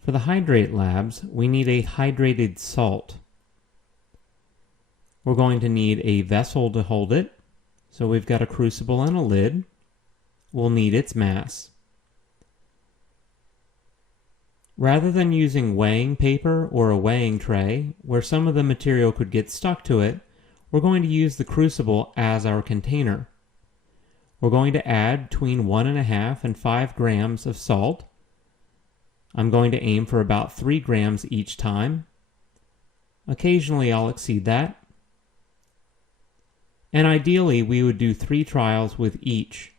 For the hydrate labs, we need a hydrated salt. We're going to need a vessel to hold it. So we've got a crucible and a lid. We'll need its mass. Rather than using weighing paper or a weighing tray, where some of the material could get stuck to it, we're going to use the crucible as our container. We're going to add between 1.5 and 5 grams of salt. I'm going to aim for about 3 grams each time. Occasionally I'll exceed that. And ideally we would do 3 trials with each.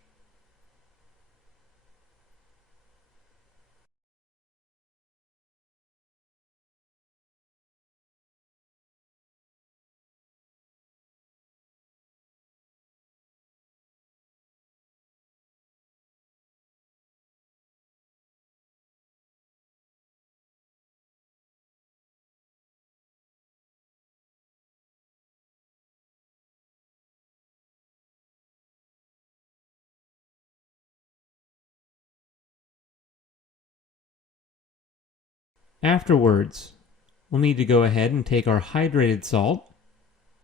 Afterwards, we'll need to go ahead and take our hydrated salt,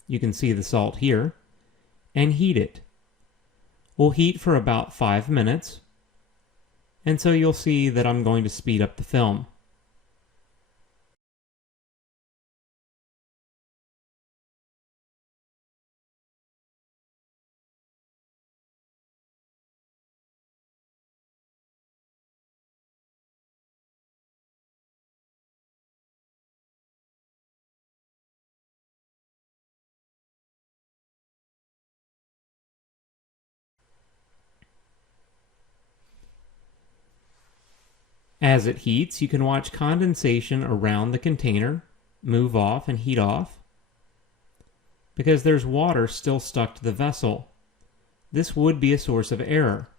you can see the salt here, and heat it. We'll heat for about 5 minutes, and so you'll see that I'm going to speed up the film. As it heats, you can watch condensation around the container move off and heat off because there's water still stuck to the vessel. This would be a source of error.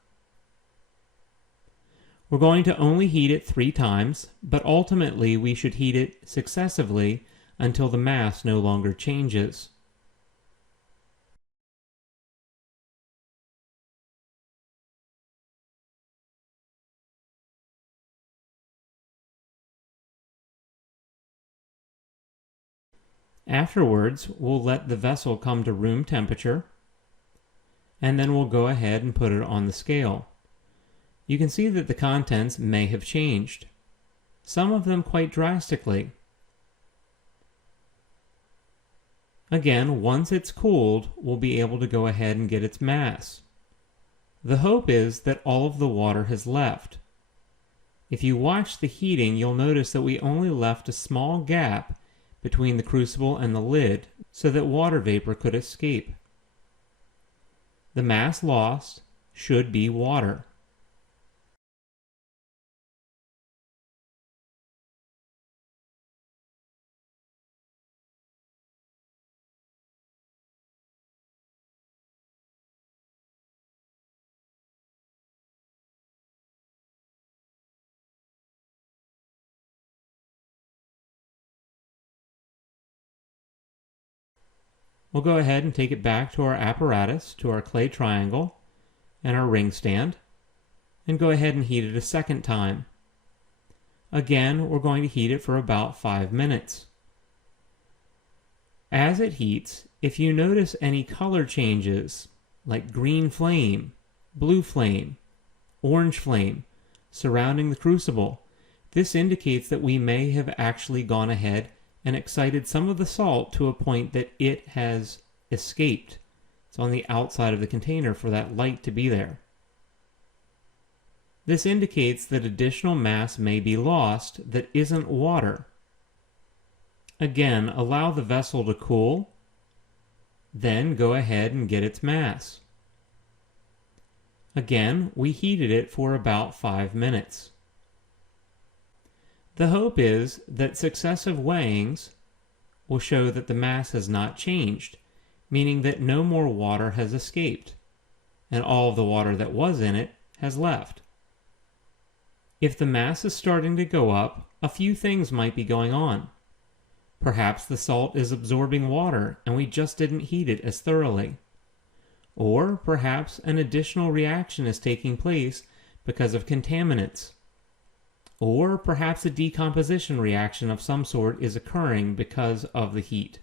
We're going to only heat it 3 times, but ultimately we should heat it successively until the mass no longer changes. Afterwards, we'll let the vessel come to room temperature, and then we'll go ahead and put it on the scale. You can see that the contents may have changed, some of them quite drastically. Again, once it's cooled, we'll be able to go ahead and get its mass. The hope is that all of the water has left. If you watch the heating, you'll notice that we only left a small gap between the crucible and the lid so that water vapor could escape. The mass lost should be water. We'll go ahead and take it back to our apparatus, to our clay triangle and our ring stand, and go ahead and heat it a second time. Again, we're going to heat it for about 5 minutes. As it heats, if you notice any color changes, like green flame, blue flame, orange flame, surrounding the crucible, this indicates that we may have actually gone ahead and excited some of the salt to a point that it has escaped. It's on the outside of the container for that light to be there. This indicates that additional mass may be lost that isn't water. Again, allow the vessel to cool, then go ahead and get its mass. Again, we heated it for about 5 minutes. The hope is that successive weighings will show that the mass has not changed, meaning that no more water has escaped, and all of the water that was in it has left. If the mass is starting to go up, a few things might be going on. Perhaps the salt is absorbing water and we just didn't heat it as thoroughly. Or perhaps an additional reaction is taking place because of contaminants. Or perhaps a decomposition reaction of some sort is occurring because of the heat.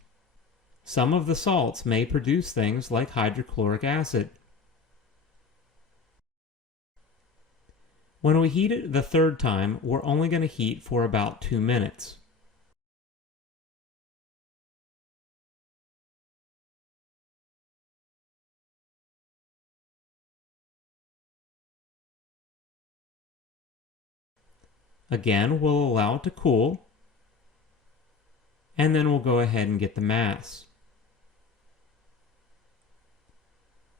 Some of the salts may produce things like hydrochloric acid. When we heat it the third time, we're only going to heat for about 2 minutes. Again, we'll allow it to cool, and then we'll go ahead and get the mass.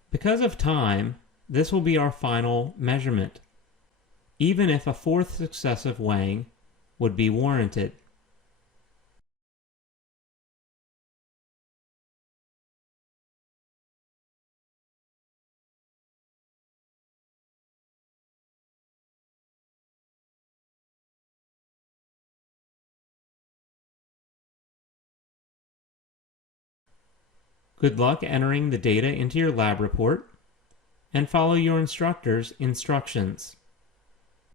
Because of time, this will be our final measurement, even if a fourth successive weighing would be warranted. Good luck entering the data into your lab report, and follow your instructor's instructions.